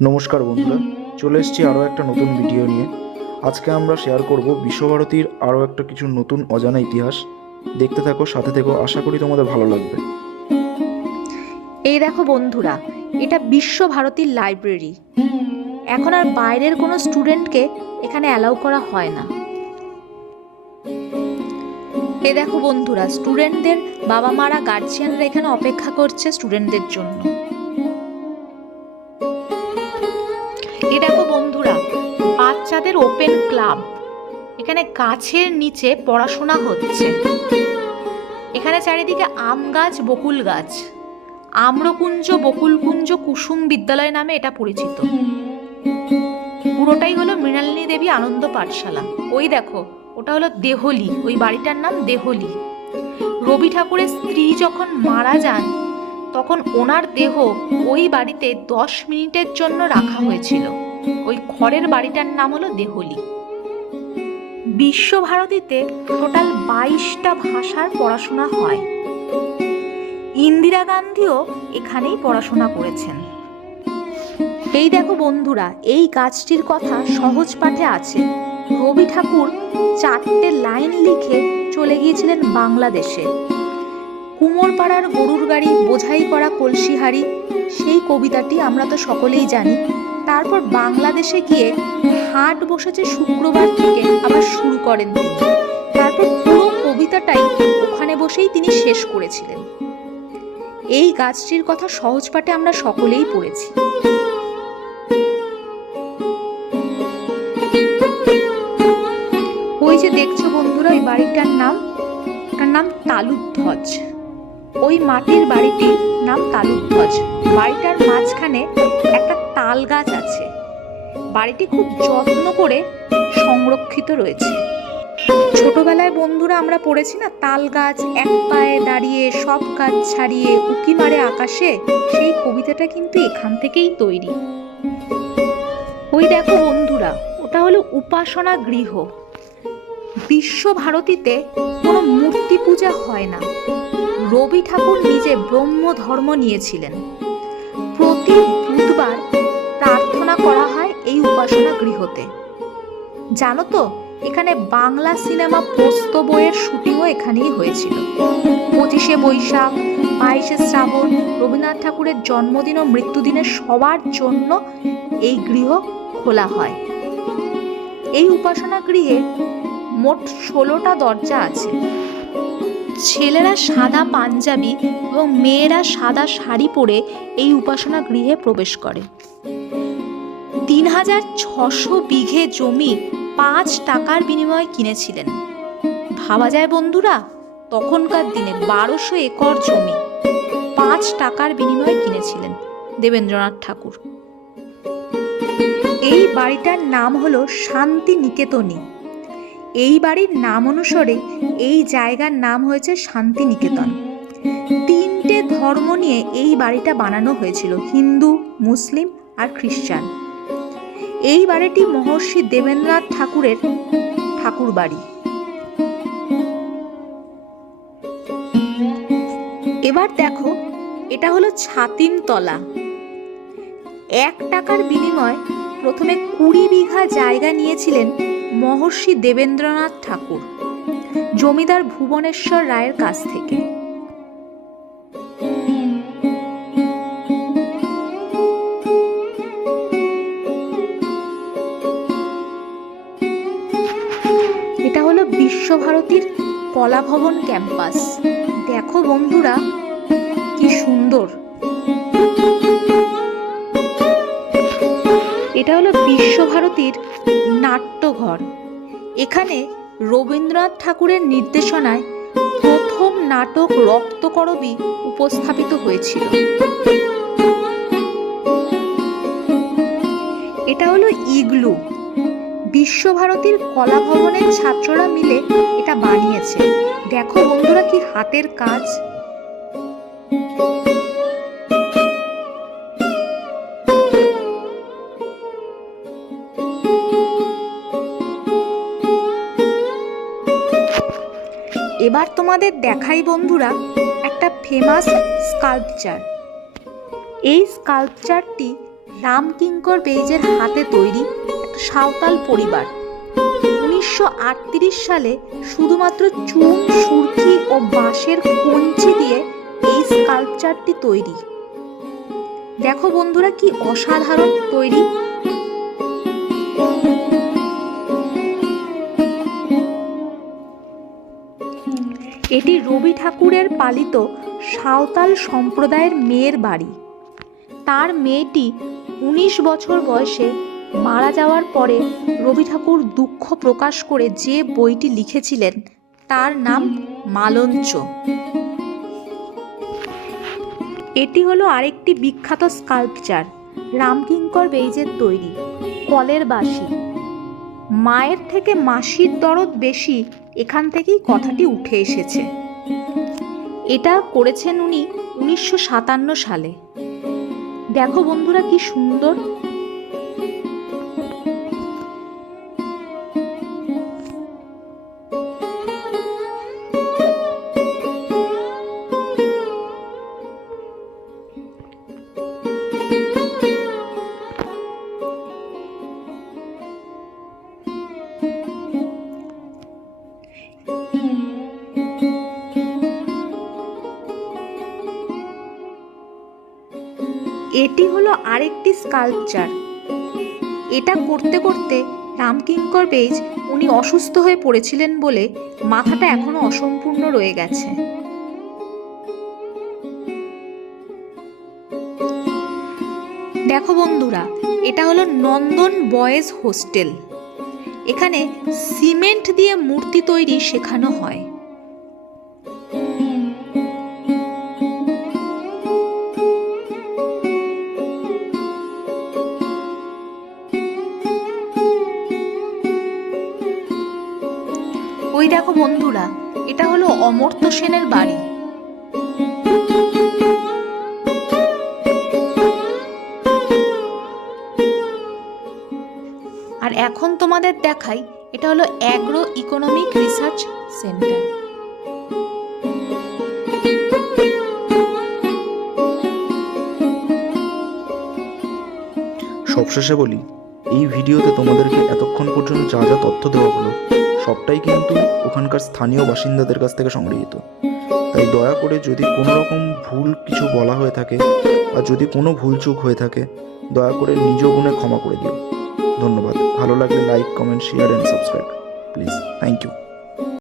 নমস্কার বন্ধুরা, চলে এসেছি আরও একটা নতুন ভিডিও নিয়ে। আজকে আমরা শেয়ার করব বিশ্বভারতীর আরও একটা কিছু নতুন অজানা ইতিহাস। দেখতে থাকো, সাথে থেকো, আশা করি তোমাদের ভালো লাগবে। এই দেখো বন্ধুরা, এটা বিশ্বভারতীর লাইব্রেরি। এখন আর বাইরের কোনো স্টুডেন্টকে এখানে অ্যালাউ করা হয় না। এই দেখো বন্ধুরা, স্টুডেন্টদের বাবা মারা, গার্জিয়ানরা এখানে অপেক্ষা করছে স্টুডেন্টদের জন্য। এই দেখো বন্ধুরা, বাচ্চাদের ওপেন ক্লাব। এখানে গাছের নিচে পড়াশোনা হচ্ছে। এখানে চারিদিকে আম গাছ, বকুল গাছ। আম্রকুঞ্জ, বকুলকুঞ্জ, কুসুম বিদ্যালয় নামে এটা পরিচিত। পুরোটাই হলো মৃণালিনী দেবী আনন্দ পাঠশালা। ওই দেখো, ওটা হলো দেহলি, ওই বাড়িটার নাম দেহলি। রবি ঠাকুরের স্ত্রী যখন মারা যান, তখন ওনার দেহ ওই বাড়িতে 10 মিনিটের জন্য রাখা হয়েছিল। ওই খড়ের বাড়িটার নাম হলো দেহলি। বিশ্বভারতীতে টোটাল 22টা ভাষার পড়াশোনা হয়। ইন্দিরা গান্ধীও এখানেই পড়াশোনা করেছেন। এই দেখো বন্ধুরা, এই গাছটির কথা সহজ পাঠে আছে। রবি ঠাকুর 4টে লাইন লিখে চলে গিয়েছিলেন বাংলাদেশে। কুমোরপাড়ার গরুর গাড়ি, বোঝাই করা কলসি হাড়ি, সেই কবিতাটি আমরা তো সকলেই জানি। তারপর বাংলাদেশে গিয়ে হাট বসেছে শুক্রবার থেকে আবার শুরু করেন তিনি। তারপর পুরো কবিতাটাই ওখানে বসেই তিনি শেষ করেছিলেন। এই গাছটির কথা সহজ পাঠে আমরা সকলেই পড়েছি। ওই যে দেখছো বন্ধুরা, ওই বাড়িটার নাম তালুকধ্বজ। ওই মাটির বাড়িটির নাম তালুকধ্বজ। বাড়িটার মাঝখানে একটা তাল গাছ আছে। বাড়িটি খুব যত্ন করে সংরক্ষিত রয়েছে। ছোটবেলায় বন্ধুরা আমরা পড়েছি না, তাল গাছ এক পায়ে দাঁড়িয়ে, সব গাছ ছাড়িয়ে, উঁকি মারে আকাশে। সেই কবিতাটা কিন্তু এখান থেকেই তৈরি। ওই দেখো বন্ধুরা, ওটা হলো উপাসনা গৃহ। বিশ্বভারতীতে কোনো মূর্তি পূজা হয় না। রবি ঠাকুর নিজে ব্রহ্ম ধর্ম নিয়েছিলেন। প্রতি বুধবার প্রার্থনা করা হয় এই উপাসনা গৃহতে। জানো তো, এখানে বাংলা সিনেমা পোস্ত বইয়ের শুটিংও এখানেই হয়েছিল। 25শে বৈশাখ, 22শে শ্রাবণ, রবীন্দ্রনাথ ঠাকুরের জন্মদিন ও মৃত্যুদিনে সবার জন্য এই গৃহ খোলা হয়। এই উপাসনা গৃহে মোট 16টা দরজা আছে। ছেলেরা সাদা পাঞ্জাবি এবং মেয়েরা সাদা শাড়ি পরে এই উপাসনা গৃহে প্রবেশ করে। 3600 বিঘে জমি 5 টাকার বিনিময়ে কিনেছিলেন। ভাবা যায় বন্ধুরা, তখনকার দিনে 1200 একর জমি 5 টাকার বিনিময়ে কিনেছিলেন দেবেন্দ্রনাথ ঠাকুর। এই বাড়িটার নাম হলো শান্তি নিকেতনী। এই বাড়ির নাম অনুসারে এই জায়গার নাম হয়েছে শান্তি নিকেতন। 3টে ধর্ম নিয়ে এই বাড়িটা বানানো হয়েছিল, হিন্দু, মুসলিম আর খ্রিস্টান। এই বাড়িটি মহর্ষি দেবেন্দ্রনাথ ঠাকুরের ঠাকুর বাড়ি। এবার দেখো, এটা হলো ছাতিম তলা। 1 টাকার বিনিময়ে প্রথমে 20 বিঘা জায়গা নিয়েছিলেন মহর্ষি দেবেন্দ্রনাথ ঠাকুর জমিদার ভুবনেশ্বর রায়ের কাছ থেকে। এটা হলো বিশ্বভারতীর কলাভবন ক্যাম্পাস। দেখো বন্ধুরা, কি সুন্দর। এটা হলো বিশ্বভারতীর নাট্যঘর। এখানে রবীন্দ্রনাথ ঠাকুরের নির্দেশনায় প্রথম নাটক রক্তকরবী উপস্থাপিত হয়েছিল। এটা হলো ইগলু। বিশ্বভারতীর কলাভবনের ছাত্ররা মিলে এটা বানিয়েছে। দেখো বন্ধুরা, কি হাতের কাজ। এবার তোমাদের দেখাই বন্ধুরা একটা ফেমাস স্কাল্পচার। এই স্কাল্পচারটি রামকিঙ্কর বেইজের হাতে তৈরি একটা সাঁওতাল পরিবার। 1938 সালে শুধুমাত্র চুন, সুরকি ও বাঁশের কঞ্চি দিয়ে এই স্কাল্পচারটি তৈরি। দেখো বন্ধুরা, কি অসাধারণ তৈরি। এটি রবি ঠাকুরের পালিত সাঁওতাল সম্প্রদায়ের মেয়ের বাড়ি। তার মেয়েটি 19 বছর বয়সে মারা যাওয়ার পরে রবি ঠাকুর দুঃখ প্রকাশ করে যে বইটি লিখেছিলেন তার নাম মালঞ্চ। এটি হলো আরেকটি বিখ্যাত স্কাল্পচার, রামকিঙ্কর বেইজের তৈরি কলের বাঁশি। মায়ের থেকে মাসির দরদ বেশি, এখান থেকেই কথাটি উঠে এসেছে। এটা করেছেন উনি 1957 সালে। দেখো বন্ধুরা, কি সুন্দর। এটি হলো আরেকটি স্কাল্পচার। এটা করতে করতে রামকিঙ্কর বেইজ উনি অসুস্থ হয়ে পড়েছিলেন বলে মাথাটা এখনো অসম্পূর্ণ রয়ে গেছে। দেখো বন্ধুরা, এটা হলো নন্দন বয়েজ হোস্টেল। এখানে সিমেন্ট দিয়ে মূর্তি তৈরি শেখানো হয়। ওই দেখো বন্ধুরা, এটা হলো অমর্ত্য সেনের বাড়ি। আর এখন তোমাদের দেখাই, এটা হলো অ্যাগ্রো ইকোনমিক রিসার্চ সেন্টার। সবশেষে বলি, এই ভিডিওতে তোমাদেরকে এতক্ষণ পর্যন্ত যা যা তথ্য দেওয়া হলো সবটাই কিন্তু ওখানকার স্থানীয় বাসিন্দাদের কাছ থেকে সংগৃহীত। তাই দয়া করে যদি কোনো রকম ভুল কিছু বলা হয়ে থাকে বা যদি কোনো ভুলচুক হয়ে থাকে, দয়া করে নিজ গুণে ক্ষমা করে দিও। ধন্যবাদ। ভালো লাগলে like, comment, share and subscribe please. Thank you.